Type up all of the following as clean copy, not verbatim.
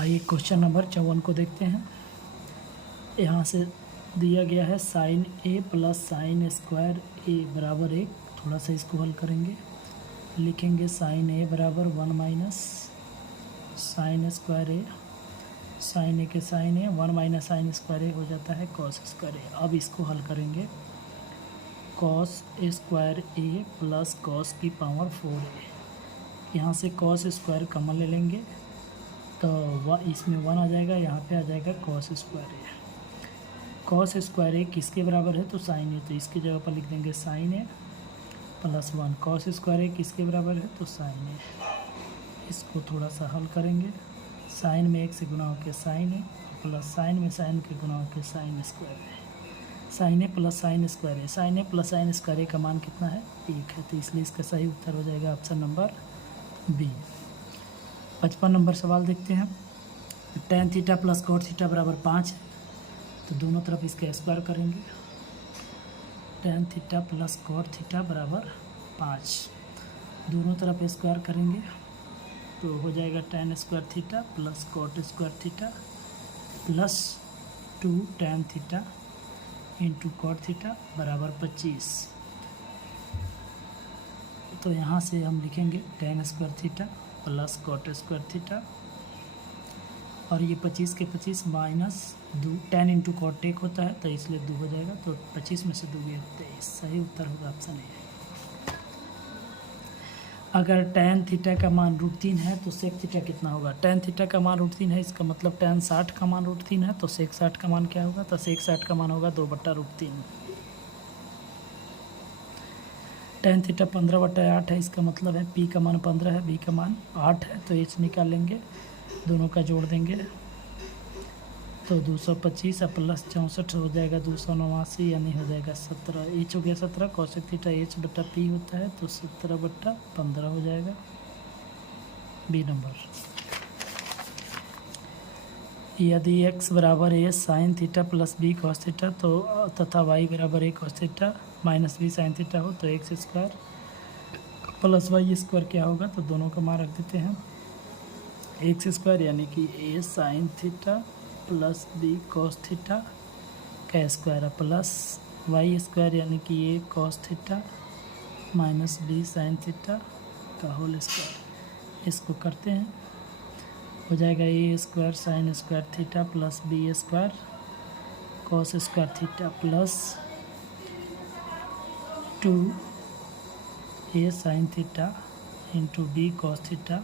आइए question number 54 को देखते हैं। यहाँ से दिया गया है साइन ए प्लस साइन स्क्वायर ए बराबर 1। थोड़ा सा इसको हल करेंगे, लिखेंगे साइन ए बराबर 1 माइनस साइन स्क्वायर ए, साइन ए के साइन ए 1 माइनस साइन स्क्वायर ए हो जाता है कॉस स्क्वायर ए। अब इसको हल करेंगे, कॉस स्क्वायर ए प्लस कॉस की पावर 4a। यहाँ से कॉस स्क्वायर कॉमन ले लेंगे तो इसमें 1 आ जाएगा, यहाँ पे आ जाएगा कॉस स्क्वायर ए। कॉस स्क्वायर ए किसके बराबर है? तो साइन ए, तो इसकी जगह पर लिख देंगे साइन ए प्लस 1। कॉस स्क्वायर ए किसके बराबर है? तो साइन ए। इसको थोड़ा सा हल करेंगे, साइन में 1 से गुना होकर साइन ए प्लस साइन में साइन के गुना होकर साइन स्क्वायर ए। साइन ए प्लस साइन स्क्वायर ए, साइन ए प्लस साइन स्क्वायर ए का मान कितना है? 1 है, तो इसलिए इसका सही उत्तर हो जाएगा ऑप्शन नंबर बी। 55 नंबर सवाल देखते हैं। tan theta plus cot theta बराबर 5 है, तो दोनों तरफ इसका स्क्वायर करेंगे। tan theta plus cot theta बराबर 5, दोनों तरफ स्क्वायर करेंगे तो हो जाएगा tan square theta plus cot square theta plus 2 tan theta into cot theta बराबर 25। तो यहाँ से हम लिखेंगे tan square theta plus cot square theta, और ये 25 के 25 माइनस 2, tan इंटू कॉट 1 होता है तो इसलिए 2 हो जाएगा, तो 25 में से 2 गए 23। सही उत्तर होगा ऑप्शन ए। अगर tan थीटा का मान √3 है तो sec थीटा कितना होगा? tan थीटा का मान √3 है, इसका मतलब tan 60 का मान √3 है, तो sec 60 का मान क्या होगा? तो sec 60 का मान होगा 2/√3। tan थीटा 15/8 है, इसका मतलब है p का मान 15 है, b का मान 8 है, तो h निकाल लेंगे, दोनों का जोड़ देंगे तो 225 प्लस 64 हो जाएगा 289, यानी हो जाएगा 17। h हो गया 17, cosec थीटा h/p होता है, तो 17/15 हो जाएगा बी नंबर। यदि x बराबर a sine theta plus b cos theta तो तथा y बराबर a cos theta minus b sine theta हो तो X square plus Y square क्या होगा? तो दोनों का मान रख देते हैं, एक्स स्क्वायर यानी कि a sine theta plus b cos theta का स्क्वायर प्लस वाई स्क्वायर यानी कि a cos theta minus b sine theta का होल स्क्वायर। इसको करते हैं, हो जाएगा a square sine square theta plus b square cos square theta plus 2a sine theta into b cos theta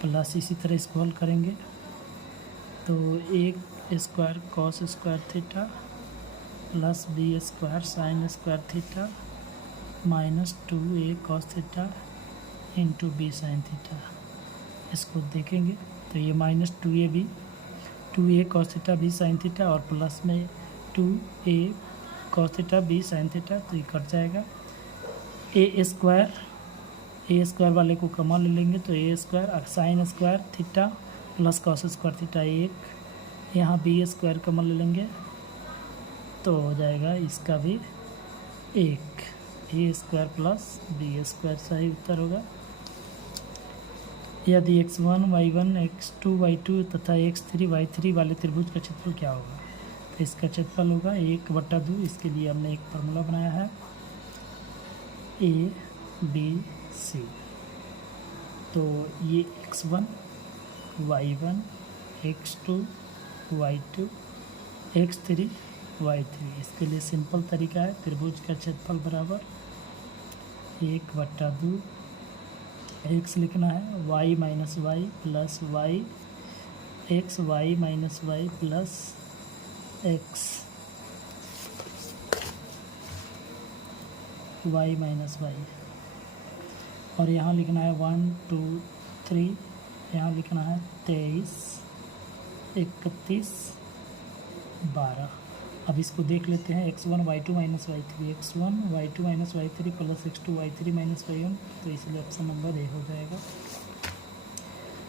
plus, इसी तरह इसको हल करेंगे तो a square cos square theta plus b square sine square theta minus 2a cos theta into b sine theta. इसको देखेंगे तो ये minus 2a cos theta b sine theta और प्लस में 2a cos theta b sine theta, तो ये cut जाएगा। a square वाले को कॉमन ले लेंगे तो a square sine square theta plus cos square theta 1, यहाँ b स्क्वायर कॉमन ले लेंगे तो हो जाएगा इसका भी 1, a square plus b square सही उत्तर होगा। यदि x1 y1 x2 y2 तथा x3 y3 वाले त्रिभुज का क्षेत्रफल क्या होगा? तो इसका क्षेत्रफल होगा 1/2। इसके लिए हमने एक फार्मूला बनाया है ABC। तो ये x1 y1 x2 y2 x3 y3, इसके लिए सिंपल तरीका है, त्रिभुज का क्षेत्रफल बराबर 1/2 x लिखना है y minus Y plus Y X Y minus Y plus X Y minus Y, और यहाँ लिखना है 1 2 3, यहाँ लिखना है 23 31 12। अब इसको देख लेते हैं, x1 y2 minus y3 x1 y2 minus y3 plus x2 y3 minus y1, तो इसलिए ऑप्शन नंबर ए हो जाएगा।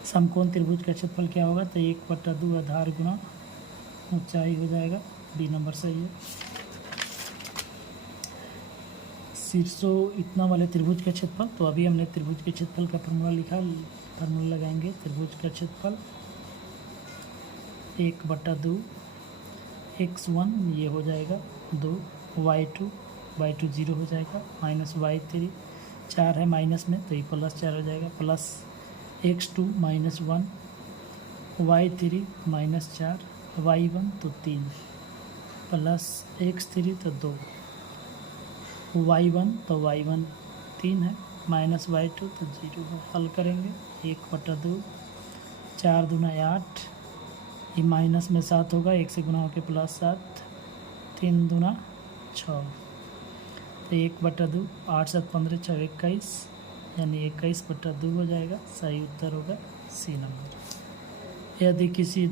समकोण त्रिभुज का क्षेत्रफल क्या होगा? तो 1/2 आधार गुना ऊंचाई हो जाएगा, बी नंबर सही है। शीर्षों इतना वाले त्रिभुज का क्षेत्रफल, तो अभी हमने त्रिभुज के क्षेत्रफल का फॉर्मूला लिखा, फार्मूला लगाएंगे त्रिभुज का क्षेत्रफल 1/2 x1 ये हो जाएगा 2, y2 0 हो जाएगा, माइनस y3 4 है माइनस में तो ये +4 हो जाएगा, प्लस x2 -1, y3 -4, y1 तो 3, प्लस x3 तो 2, y1 तो y1 3 है, माइनस y2 तो 0 है। हल करेंगे 1/2, 4 दूना 8, ये माइनस में 7 होगा, 1 से गुना होकर +7, 3 दूना 6, तो 1/2, 8 7 15 6 21, यानी 21/2 हो जाएगा। सही उत्तर होगा सी नंबर। यदि किसी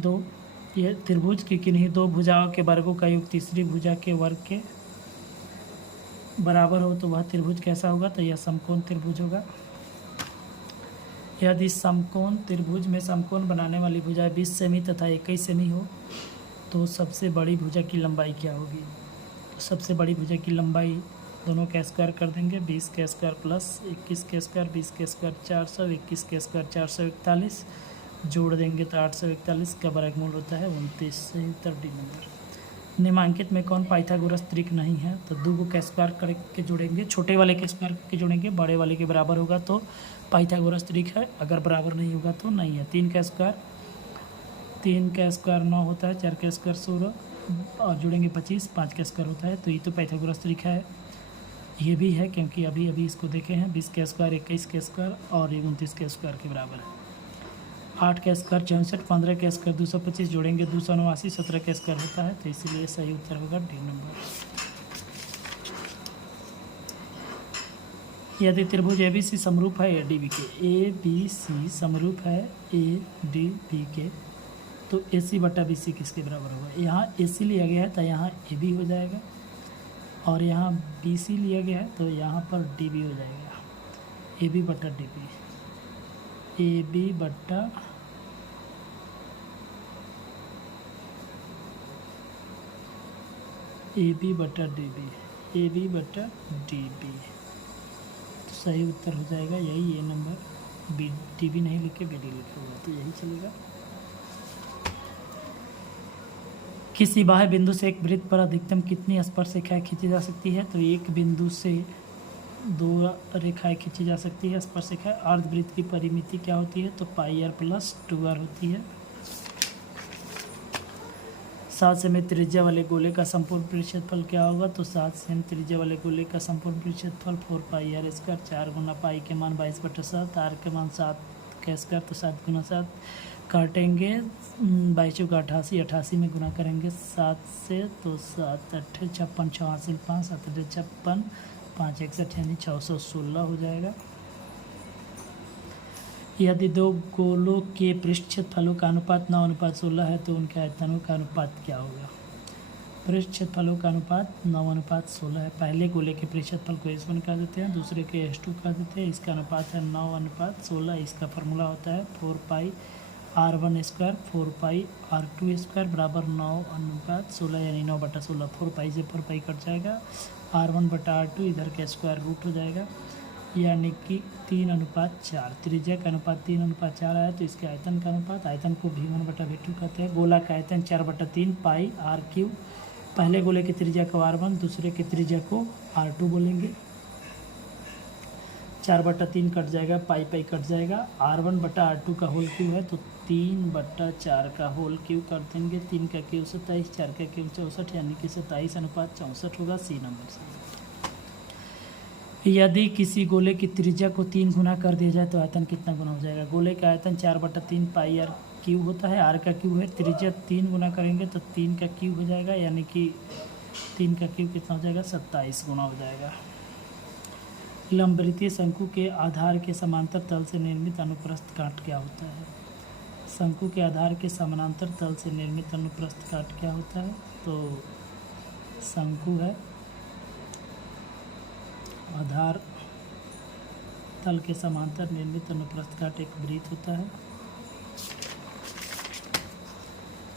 ये त्रिभुज की किन्हीं दो भुजाओं के वर्गों का योग तीसरी भुजा के वर्ग के बराबर हो तो वह त्रिभुज कैसा होगा? तो यह समकोण त्रिभुज होगा। यदि समकोण त्रिभुज में समकोण बनाने वाली भुजाएं 20 सेमी तथा 21 सेमी हो तो सबसे बड़ी भुजा की लंबाई क्या होगी? तो सबसे बड़ी भुजा की लंबाई दोनों का स्क्वायर कर देंगे, 20 का स्क्वायर प्लस 21 का स्क्वायर, 20 का स्क्वायर 400, 21 का स्क्वायर 441, जोड़ देंगे तो 841 का वर्गमूल होता है 29। सही उत्तर डी नंबर। निम्नांकित में कौन पाइथागोरस त्रिक नहीं है? तो 2 का स्क्वायर करके जोड़ेंगे, छोटे वाले के स्क्वायर करके जोड़ेंगे, बड़े वाले के बराबर होगा तो पाइथागोरस त्रिक है, अगर बराबर नहीं होगा तो नहीं है। 3 का स्क्वायर 9 होता है, 4 का स्क्वायर 16 और जोड़ेंगे 25, 5 का स्क्वायर होता है, तो ये तो पाइथागोरस त्रिक है। ये भी है क्योंकि अभी इसको देखे हैं, 20 का स्क्वायर 21 का स्क्वायर और 29 के स्क्वायर के बराबर है। 8 का स्क्वायर 64, 15 का स्क्वायर 225, जोड़ेंगे 289, 17 का स्क्वायर होता है, तो इसीलिए सही उत्तर होगा डी नंबर। यदि त्रिभुज ABC समरूप है ADB के, ABC समरूप है ADB के, तो AC/BC किसके बराबर होगा? यहाँ AC लिया गया है तो यहाँ AB हो जाएगा, और यहाँ BC लिया गया है तो यहाँ पर DB हो जाएगा, AB/DB, AB/DB। तो सही उत्तर हो जाएगा यही, ये नंबर। DB नहीं लिखे, BD लिखे होगा तो यही चलेगा। किसी बाह्य बिंदु से एक वृत्त पर अधिकतम कितनी स्पर्श रेखाएं खींची जा सकती है? तो एक बिंदु से 2 रेखाएं खींची जा सकती है, स्पर्श रेखाएं। अर्धवृत्त की परिमिति क्या होती है? तो πr + 2r होती है। 7 सेमी त्रिज्या वाले गोले का संपूर्ण परिक्षेत्रफल क्या होगा? तो 7 सेमी त्रिज्या वाले गोले का संपूर्ण परिक्षेत्रफल 4πr², 4 गुना पाई के मान 22/7, r के मान 7 का स्क्वायर तो 7 गुना 7 काटेंगे, 22 का 88, 88 में गुना करेंगे 7 से तो 7 8 56, 6 हासिल 5, 7 56, 5 61 यानी 616 हो जाएगा। यदि 2 गोलों के पृष्ठ क्षेत्रफलों का अनुपात 9:16 है तो उनके आयतनों का अनुपात क्या होगा? पृष्ठ क्षेत्रफलों का अनुपात 9:16 है। पहले गोले के पृष्ठ क्षेत्रफल को S1 कह देते हैं, दूसरे के S2 कह देते हैं, इसका अनुपात है 9:16। इसका फॉर्मूला होता है 4πr1² 4πr2² बराबर 9:16, यानी 9/16। 4π से 4π कट जाएगा, r1/r2 इधर का स्क्वायर रूट हो जाएगा, यानी कि 3:4। त्रिज्या का अनुपात 3:4 आया तो इसके आयतन का अनुपात, आयतन को V1/V2 कहते हैं। गोला का आयतन 4/3 πr3। पहले गोले की त्रिज्या को r1, दूसरे की त्रिज्या को r2 बोलेंगे। 4/3 कट जाएगा, पाई कट जाएगा। r1/r2 का होल क्यूब है तो 3/4 का होल क्यूब कर देंगे। 3 का क्यूब 27, 4 का क्यूब 64, यानी कि 27:64 होगा, सी नंबर से। यदि किसी गोले की त्रिज्या को 3 गुना कर दिया जाए तो आयतन कितना गुना हो जाएगा? गोले का आयतन 4/3 πr³ होता है, r का क्यूब है, त्रिज्या 3 गुना करेंगे तो 3 का क्यूब हो जाएगा, यानी कि 3 का क्यूब कितना हो जाएगा? 27 गुना हो जाएगा। लंबवृत्तीय शंकु के आधार के समांतर तल से निर्मित अनुप्रस्थ काट क्या होता है? शंकु के आधार के समानांतर तल से निर्मित अनुप्रस्थ काट क्या होता है? तो शंकु है, आधार तल के समांतर निर्मित अनुप्रस्थ काट एक वृत्त होता है।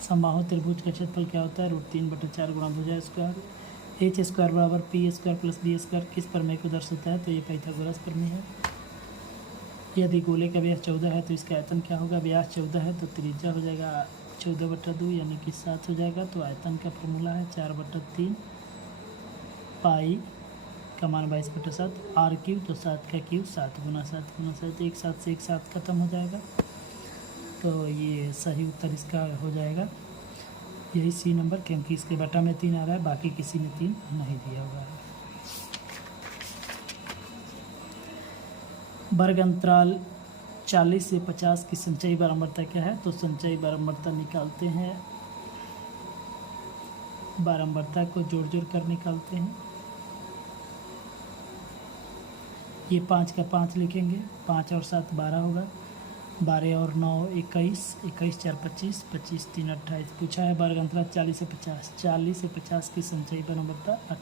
समबाहु त्रिभुज का क्षेत्रफल क्या होता है? √3/4 गुणा भुजा स्क्वायर, h² बराबर p² + b² किस प्रमेय को दर्शाता है? तो ये पाइथागोरस प्रमेय है। यदि गोले का व्यास 14 है तो इसका आयतन क्या होगा? व्यास 14 है तो त्रिज्या हो जाएगा 14/2 यानी कि 7 हो जाएगा। तो आयतन का फॉर्मूला है 4/3 पाई का मान 22/7 आर क्यूब, तो 7 का क्यूब 7 गुना 7 गुना 7, एक साथ से एक साथ खत्म हो जाएगा। तो ये सही उत्तर इसका हो जाएगा यही सी नंबर, क्योंकि इसके बटा में 3 आ रहा है, बाकी किसी में 3 नहीं दिया हुआ है। वर्ग अंतराल 40 से 50 की संचयी बारंबारता क्या है? तो संचयी बारंबारता निकालते हैं, बारंबारता को जोड़ जोड़ कर निकालते हैं। ये 5 का 5 लिखेंगे, 5 और 7 12 होगा, 12 और 9 21, 21 4 25, 25 3 28। पूछा है वर्ग अंतराल 40 से 50, 40 से 50 की संचयी बारंबारता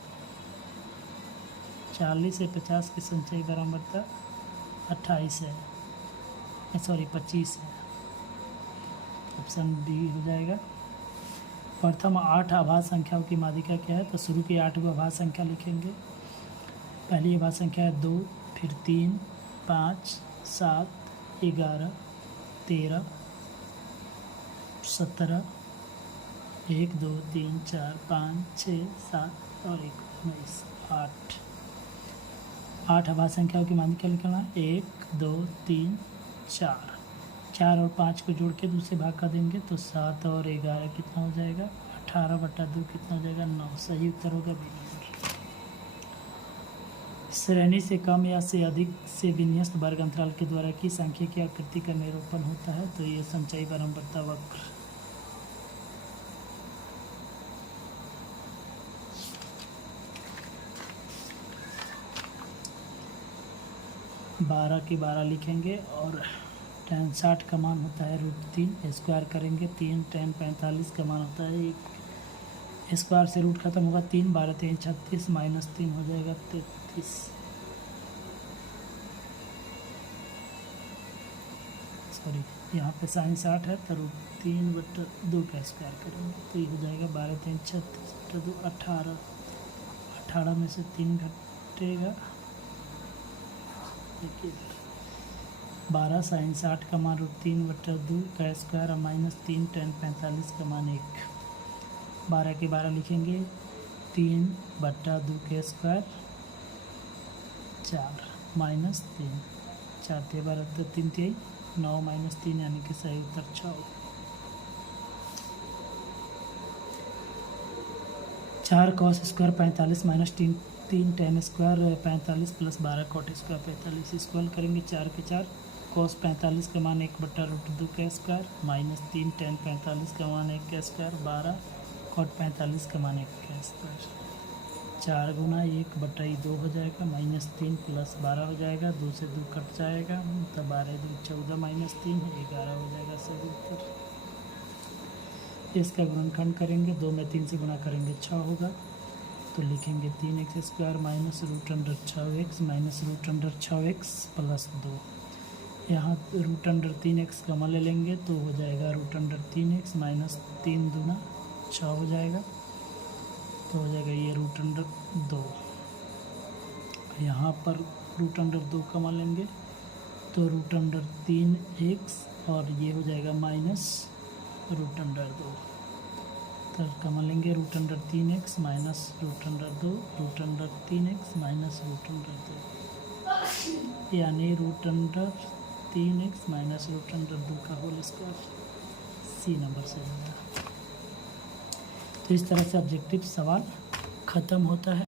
40 से 50 की संचयी बारंबारता 28 है, सॉरी 25 है। ऑप्शन डी हो जाएगा। प्रथम 8 आभाज्य संख्याओं की माध्यिका क्या है? तो शुरू की 8 आभाज्य संख्या लिखेंगे। पहली आभाज्य संख्या है 2, फिर 3, 5, 7, 11, 13, 17, 1 2 3 4 5 6 7 और 1 19, 8 आभाज्य संख्याओं की माध्यिका लिखना है। 1 2 3 4, 4 और 5 को जोड़ के दूसरे भाग का देंगे, तो 7 और 11 कितना हो जाएगा? 18/2 कितना हो जाएगा? 9। सही उत्तर होगा बी नंबर। श्रेणी से कम या से अधिक से विन्यस्त वर्ग अंतराल के द्वारा की सांख्यिकीय आकृति का निरूपण होता है? तो ये संचयी बारंबारता वक्र। बारह के 12 लिखेंगे और tan 60 का मान होता है √3, स्क्वायर करेंगे 3, tan 45 का मान होता है 1, स्क्वायर से रूट खत्म होगा 3, 12 3 36, -3 हो जाएगा 33। सॉरी, यहाँ पे sin 60 है तो √3/2 का स्क्वायर करेंगे, तो ये हो जाएगा 12 3 36/2 18, 18 में से 3 घटेगा, देखिए 12 sin 60 का मान √3/2 का स्क्वायर और -3 tan 45 का मान 1। 12 के 12 लिखेंगे 3/2 के स्क्वायर 4 -3, 4 × 12 तो 3 × 9 -3 यानी कि सही उत्तर 6। 4 cos square 45 -3 tan square 45 + 12 cot square 45, square करेंगे 4 के 4, cos 45 का मान 1/√2 का स्क्वायर, -3 tan 45 का मान 1 का स्क्वायर, 12 cot 45 का मान 1 का स्क्वायर। 4 गुना 1/2 हो जाएगा, -3 + 12 हो जाएगा, 2 से 2 कट जाएगा, तो 12 2 14 -3 11 हो जाएगा सही उत्तर। इसका गुणनखंड करेंगे, 2 में 3 से गुणा करेंगे 6 होगा, तो लिखेंगे 3x² -√6x -√6x + 2। यहाँ √3x कॉमन ले लेंगे तो हो जाएगा √3x -3 दूना 6 हो जाएगा, तो हो जाएगा ये √2। यहाँ पर √2 कॉमन लेंगे तो √3x और ये हो जाएगा -√2, तो कॉमन लेंगे √3x -√2, √3x -√2 यानी √3x -√2 का होल स्क्वायर। सी नंबर से होगा। तो इस तरह से ऑब्जेक्टिव सवाल ख़त्म होता है।